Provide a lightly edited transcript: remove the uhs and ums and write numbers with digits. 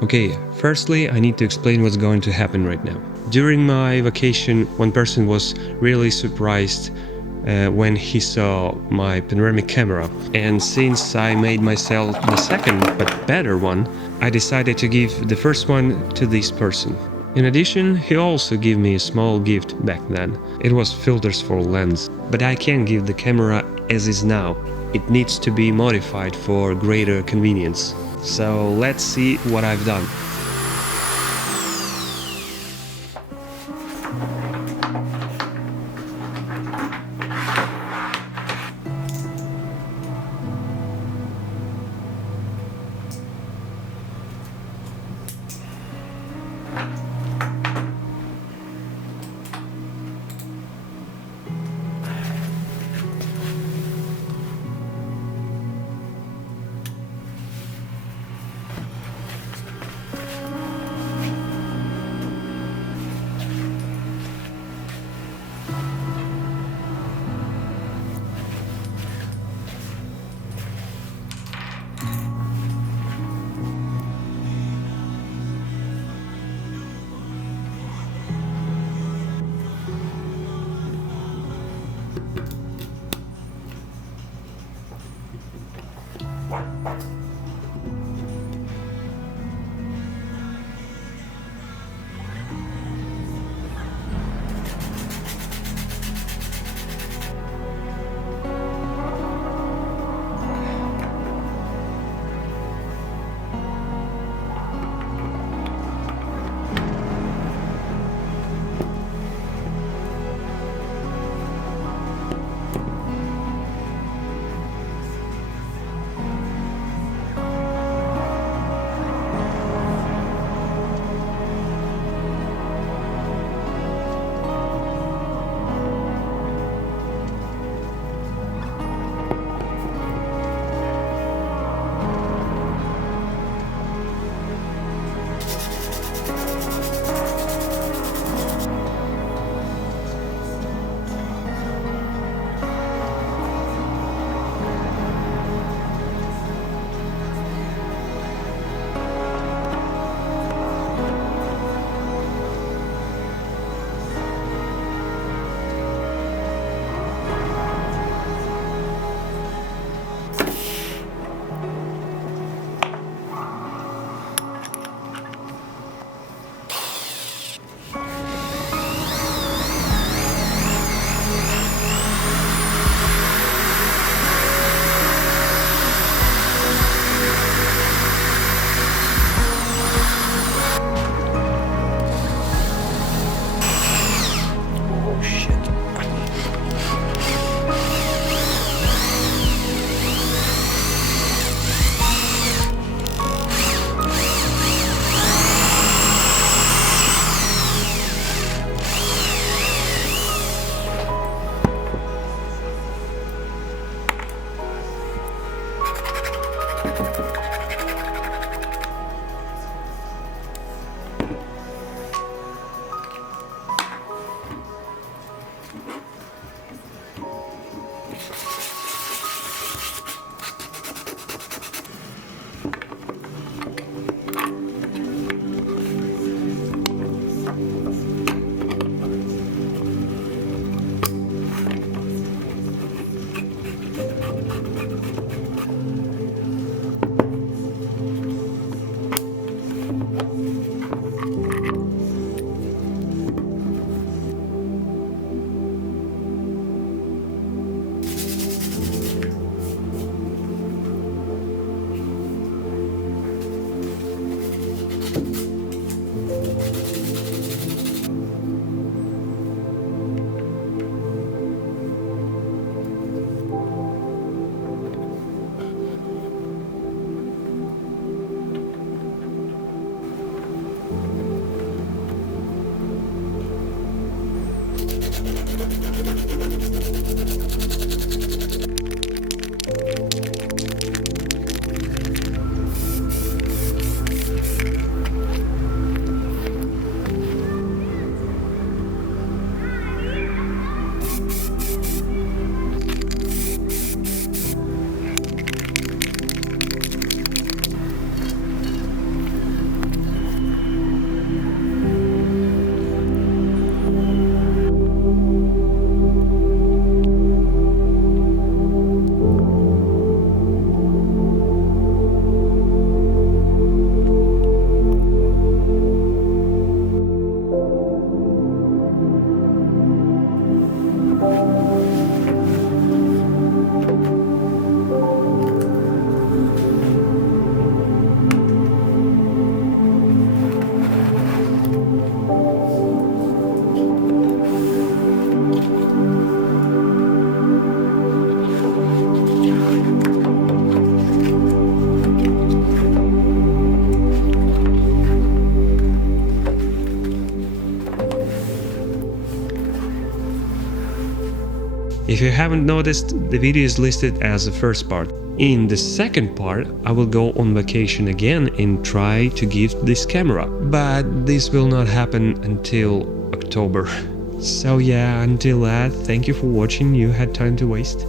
Okay, firstly, I need to explain what's going to happen right now. During my vacation, one person was really surprised when he saw my panoramic camera. And since I made myself the second but better one, I decided to give the first one to this person. In addition, he also gave me a small gift back then. It was filters for lens. But I can't give the camera as is now. It needs to be modified for greater convenience. So let's see what I've done. If you haven't noticed, the video is listed as the first part. In the second part, I will go on vacation again and try to gift this camera, but this will not happen until October. So yeah, until that, thank you for watching. You had time to waste.